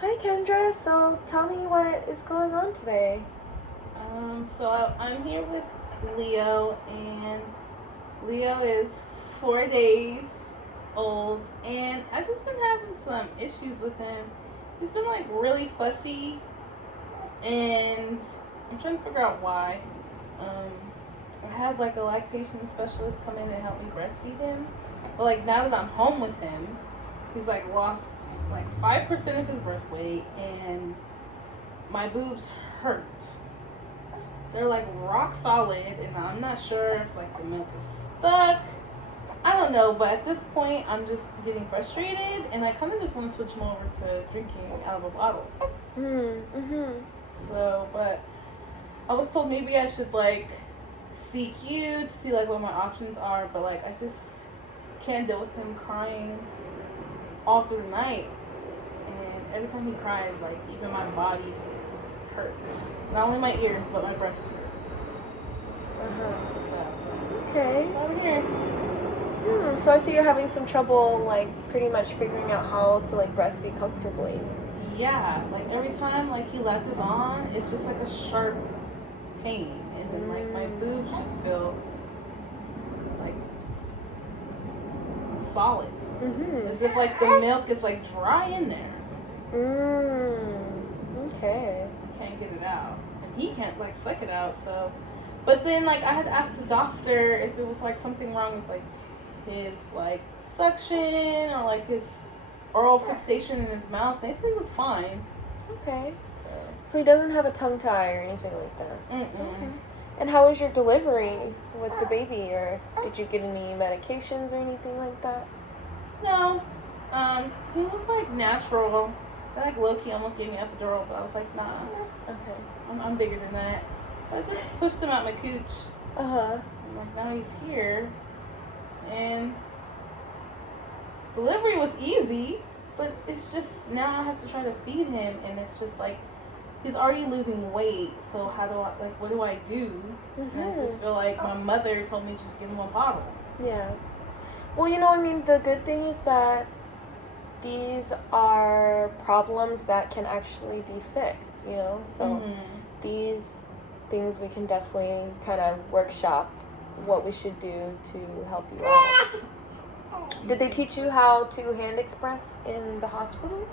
Hi Kendra, so tell me what is going on today. So I'm here with Leo, and Leo is 4 days old, and I've just been having some issues with him. He's been like really fussy, and I'm trying to figure out why. Um, I had like a lactation specialist come in and help me breastfeed him, but like now that I'm home with him, he's like lost like 5% of his birth weight, and my boobs hurt. They're like rock solid, and I'm not sure if like the milk is stuck. I don't know, but at this point, I'm just getting frustrated, and I kind of just want to switch him over to drinking out of a bottle. Mm-hmm. So, but I was told maybe I should like seek you to see like what my options are, but like I just can't deal with him crying all through the night, and every time he cries, like even my body hurts. Not only my ears, but my breast hurt. So, Okay. that's why we're here. So I see you're having some trouble, like, pretty much figuring out how to, like, breastfeed comfortably. Yeah, like every time like he latches on, it's just like a sharp pain, and then like my boobs just feel like solid, as if like the milk is like dry in there or something. Okay. I can't get it out, and he can't like suck it out. So, but then like I had to ask the doctor if it was like something wrong with like his like suction or like his oral fixation in his mouth. They said it was fine. Okay. So he doesn't have a tongue tie or anything like that? Okay. And how was your delivery with the baby, or did you get any medications or anything like that? No. He was like natural. I like low-key almost gave me epidural, but I was like, nah. Okay. I'm bigger than that. So I just pushed him out my cooch. Uh-huh. And like now he's here. And delivery was easy, but it's just now I have to try to feed him, and it's just like he's already losing weight. So how do I like what do I do? And I just feel like my mother told me to just give him a bottle. Yeah. Well, you know, I mean, the good thing is that these are problems that can actually be fixed, you know? So these things we can definitely kind of workshop what we should do to help you out. Did they teach you how to hand express in the hospital?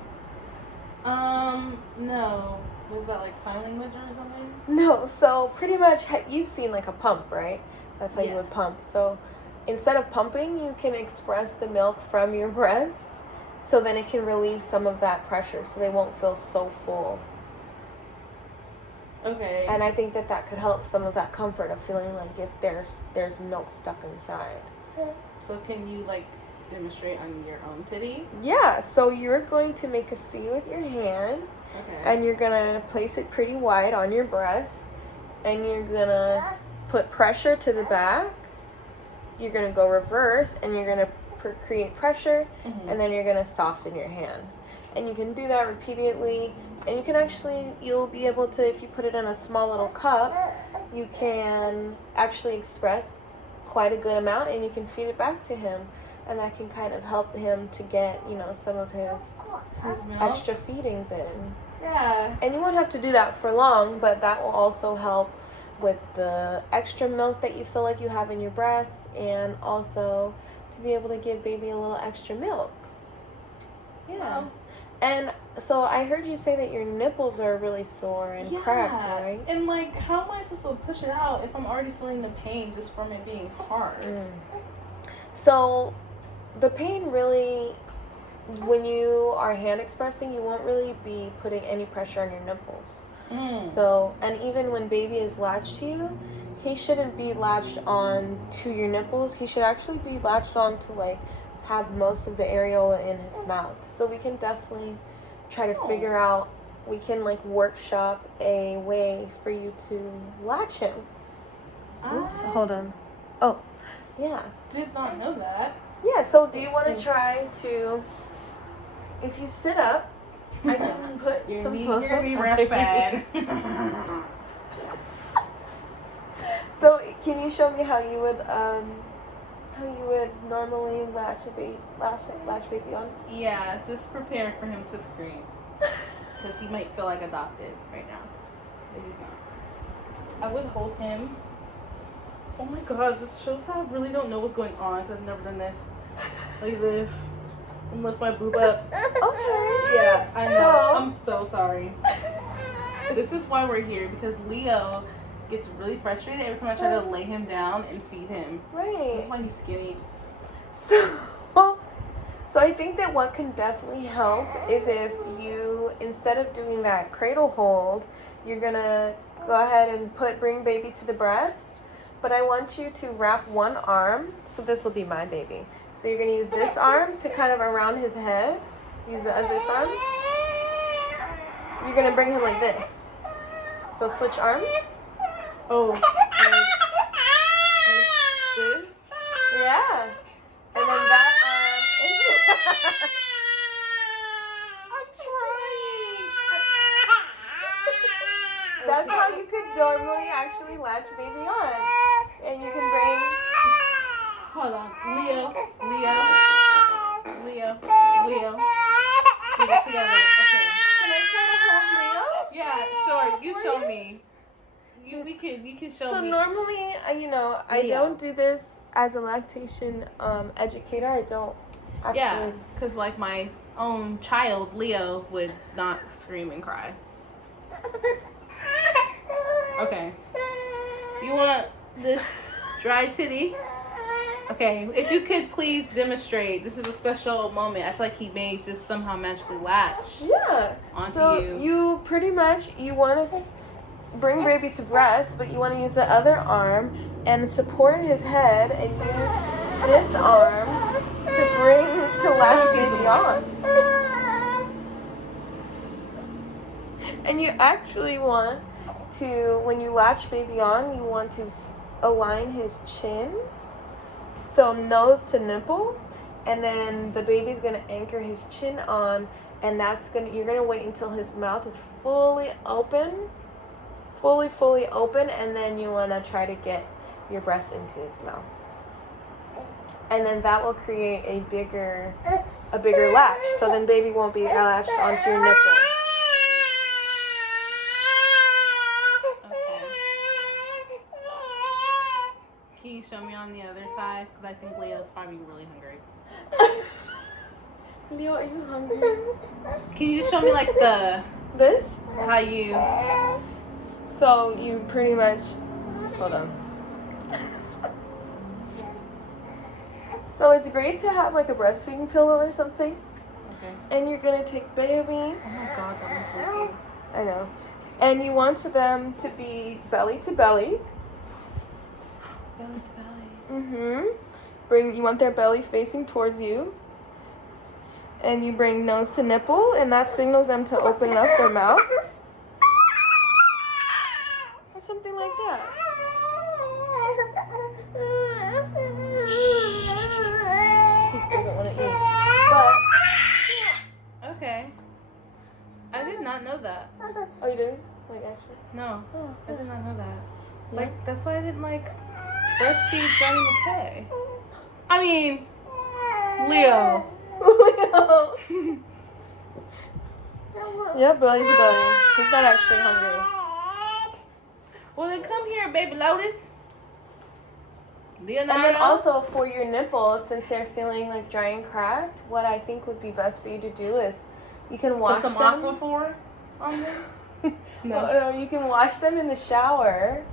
No. Was that like sign language or something? No. So pretty much you've seen like a pump, right? That's how you would pump. So instead of pumping, you can express the milk from your breasts, so then it can relieve some of that pressure, so they won't feel so full. Okay. And I think that could help some of that comfort of feeling like if there's milk stuck inside. So can you like demonstrate on your own titty? Yeah. So you're going to make a C with your hand. Okay. And you're gonna place it pretty wide on your breast, and you're gonna put pressure to the back. You're gonna go reverse, and you're gonna create pressure, and then you're gonna soften your hand. And you can do that repeatedly, and you can actually, you'll be able to, if you put it in a small little cup, you can actually express quite a good amount, and you can feed it back to him, and that can kind of help him to get, you know, some of his extra feedings in. Yeah. And you won't have to do that for long, but that will also help with the extra milk that you feel like you have in your breasts, and also to be able to give baby a little extra milk. Yeah. Wow. And so I heard you say that your nipples are really sore and cracked, right? And like, how am I supposed to push it out if I'm already feeling the pain just from it being hard? So the pain really, when you are hand expressing, you won't really be putting any pressure on your nipples. So, and even when baby is latched to you, he shouldn't be latched on to your nipples. He should actually be latched on to like have most of the areola in his mouth. So we can definitely try to figure out, we can like workshop a way for you to latch him. Oops, hold on. Oh, yeah. Did not know that. Yeah, so do you want to try to, if you sit up, I can put some You're gonna be breastfed. So can you show me how you would normally latch baby on? Yeah, just prepare for him to scream. because he might feel like adopted right now. But he's not. I would hold him. Oh my god, this shows how I really don't know what's going on because I've never done this. Like this. And lift my boob up. Okay. Yeah, I know. I'm so sorry. This is why we're here, because Leo gets really frustrated every time I try to lay him down and feed him. Right. That's why he's skinny. So I think that what can definitely help is if you, instead of doing that cradle hold, you're gonna go ahead and bring baby to the breast. But I want you to wrap one arm. So this will be my baby. So you're gonna use this arm to kind of around his head. Use this arm. You're gonna bring him like this. So switch arms. Oh, like this? Yeah. And then that arm is I'm trying. That's how you could normally actually latch baby on. And you can bring... Hold on. Leo. Get it together. Okay. Can I try to hold Leo? Yeah, sure. You show me. You can show So me. normally, I Leo. don't do this as a lactation educator. I don't actually... Yeah, because like my own child, Leo, would not scream and cry. Okay. You want this dry titty? Okay, if you could please demonstrate. This is a special moment. I feel like he may just somehow magically latch Yeah. onto So you pretty much, you want to bring baby to breast, but you want to use the other arm and support his head and use this arm to latch baby on. And you actually want to, when you latch baby on, you want to align his chin. So nose to nipple, and then the baby's gonna anchor his chin on, and you're gonna wait until his mouth is fully open, and then you wanna try to get your breast into his mouth. And then that will create a bigger latch, so then baby won't be latched onto your nipple. Can you show me on the other side? Because I think Leo's probably really hungry. Leo, are you hungry? Can you just show me like This? how you... So you pretty much, hold on. So it's great to have like a breastfeeding pillow or something. Okay. And you're gonna take baby. Oh my god, that one's so cute. I know. And you want them to be belly to belly. Belly to belly. You want their belly facing towards you. And you bring nose to nipple, and that signals them to open up their mouth. Or something like that. He doesn't want to eat. But, Okay. I did not know that. oh, you didn't? Like, actually? No, Oh, I did not know that. Yeah. Like, that's why I didn't like breastfeed Johnny McKay. I mean, Leo. Leo. Yeah, belly to belly. He's not actually hungry. Well, then come here, baby Lotus. Leonardo. And then also for your nipples, since they're feeling like dry and cracked, what I think would be best for you to do is you can wash put some them. Aquaphor on them. No, you can wash them in the shower.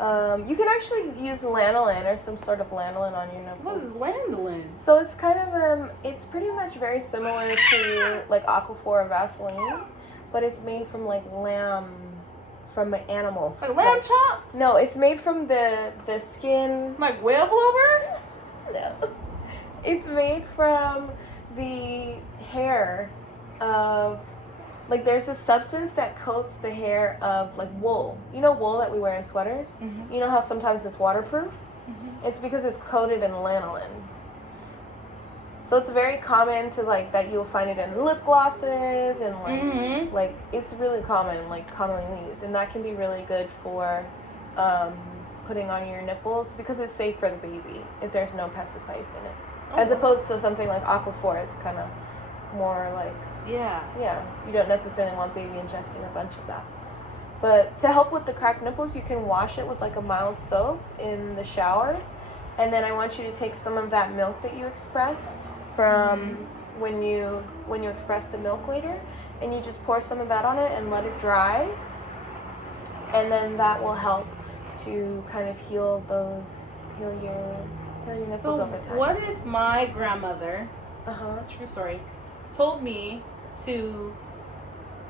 You can actually use lanolin or some sort of lanolin on your nipples. What is lanolin? So it's kind of it's pretty much very similar to like Aquaphor or Vaseline, but it's made from like from an animal. Like lamb chop? No, it's made from the skin. Like whale blubber? No. It's made from the hair of, like, there's a substance that coats the hair of, like, wool. You know wool that we wear in sweaters? Mm-hmm. You know how sometimes it's waterproof? Mm-hmm. It's because it's coated in lanolin. So it's very common to, like, that you'll find it in lip glosses and, like, like, it's really common, like, commonly used. And that can be really good for putting on your nipples because it's safe for the baby if there's no pesticides in it. As opposed to something like Aquaphor is kind of more, like, Yeah. Yeah, you don't necessarily want baby ingesting a bunch of that. But to help with the cracked nipples, you can wash it with like a mild soap in the shower. And then I want you to take some of that milk that you expressed from when you express the milk later, and you just pour some of that on it and let it dry. And then that will help to kind of heal your nipples over time. What if my grandmother, Uh-huh. true story, told me to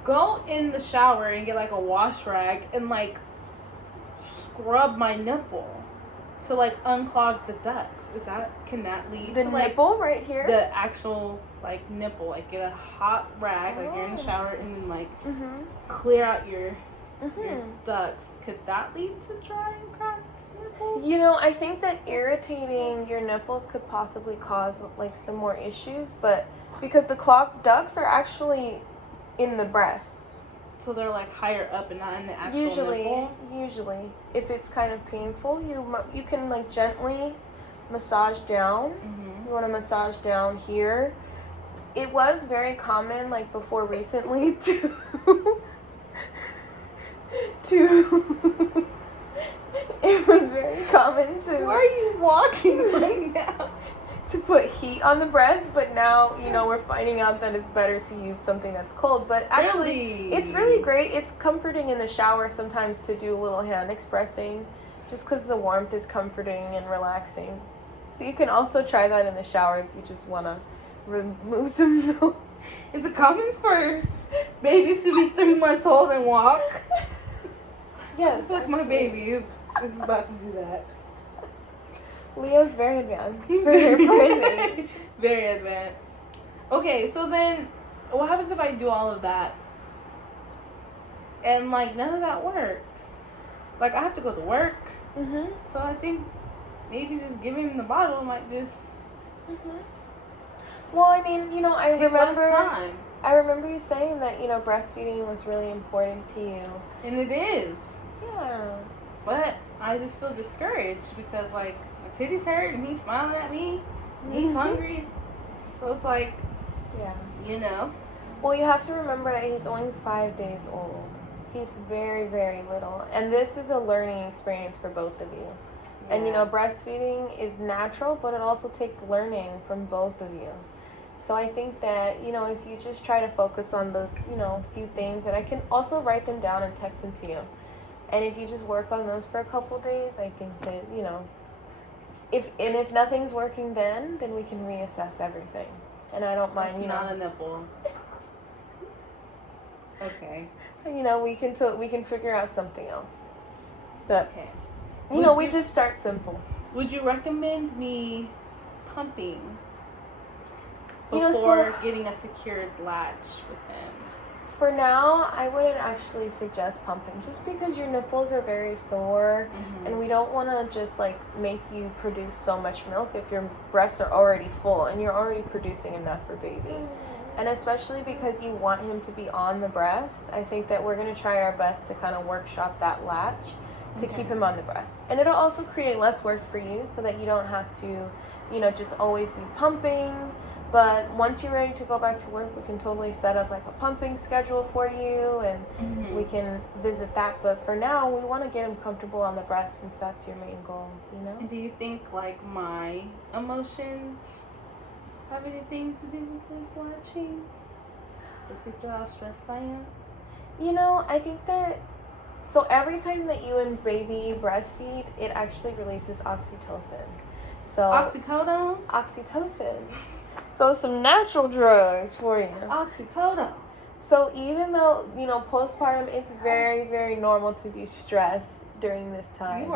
go in the shower and get like a wash rag and like scrub my nipple to like unclog the ducts? Can that lead the to like nipple right here? the actual like nipple? Like get a hot rag, like you're in the shower, and then like clear out your ducts. Could that lead to dry and cracked nipples? You know, I think that irritating your nipples could possibly cause like some more issues, but because the clogged ducts are actually in the breasts. So they're like higher up and not in the actual nipple? Usually, if it's kind of painful, you can like gently massage down. You want to massage down here. It was very common, like before recently, it was very common to. Where are you walking right now? To put heat on the breast, but now, you know, we're finding out that it's better to use something that's cold. But actually, it's really great. It's comforting in the shower sometimes to do a little hand expressing, just because the warmth is comforting and relaxing. So you can also try that in the shower if you just want to remove some milk. Is it common for babies to be 3 months old and walk? Yes. It's like my baby is about to do that. Leo's very advanced for his age. Very advanced. Okay, so then what happens if I do all of that and like none of that works? Like I have to go to work. So I think maybe just giving him the bottle might just. Well, I mean, you know, I remember you saying that, you know, breastfeeding was really important to you. And it is. Yeah. But I just feel discouraged because like my titties hurt and he's smiling at me. He's hungry. So it's like, yeah, you know. Well, you have to remember that he's only 5 days old. He's very, very little. And this is a learning experience for both of you. Yeah. And, you know, breastfeeding is natural, but it also takes learning from both of you. So I think that, you know, if you just try to focus on those, you know, few things, and I can also write them down and text them to you. And if you just work on those for a couple days, I think that, you know, if nothing's working then we can reassess everything. And I don't mind, That's not a nipple. Okay. You know, we can figure out something else. But, okay. You know, we just start simple. Would you recommend me pumping before getting a secured latch with him? For now, I wouldn't actually suggest pumping just because your nipples are very sore and we don't want to just like make you produce so much milk if your breasts are already full and you're already producing enough for baby. And especially because you want him to be on the breast, I think that we're going to try our best to kind of workshop that latch to keep him on the breast. And it'll also create less work for you so that you don't have to, you know, just always be pumping. But once you're ready to go back to work, we can totally set up like a pumping schedule for you and we can visit that. But for now, we want to get him comfortable on the breast since that's your main goal, you know? And do you think like my emotions have anything to do with his latching? Does he feel how stressed I am? You know, I think that, so every time that you and baby breastfeed, it actually releases oxytocin. So Oxycodone? Oxytocin. So some natural drugs for you. Oxycodone. So even though, you know, postpartum, it's very, very normal to be stressed during this time.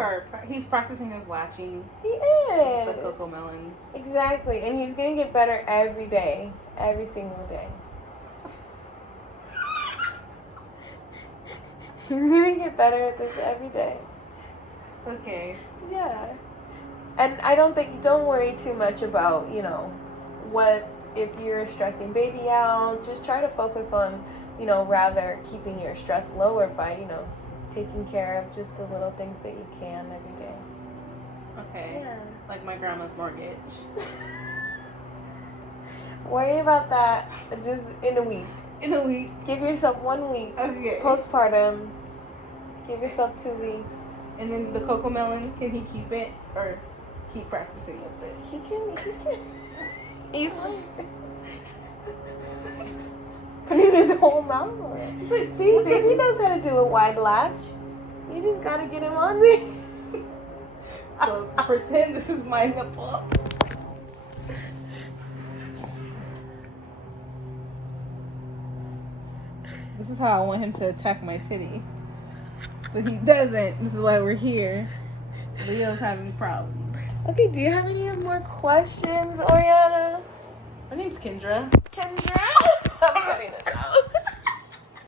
He's practicing his latching. He is. The cocoa melon. Exactly. And he's going to get better every day. Every single day. He's going to get better at this every day. Okay. Yeah. And don't worry too much about, you know, what if you're stressing baby out. Just try to focus on, you know, rather keeping your stress lower by, you know, taking care of just the little things that you can every day. Okay. Yeah. Like my grandma's mortgage. Worry about that just in a week. In a week. Give yourself 1 week. Okay. Postpartum. Give yourself 2 weeks. And then the cocoa melon, can he keep it or keep practicing with it? He can. He's putting his whole mouth on it. Like, See, baby knows how to do a wide latch. You just gotta get him on there. So pretend this is my nipple. This is how I want him to attack my titty. But he doesn't. This is why we're here. Leo's having problems. Okay, do you have any more questions, Oriana? My name's Kendra. Kendra? I'm cutting this out.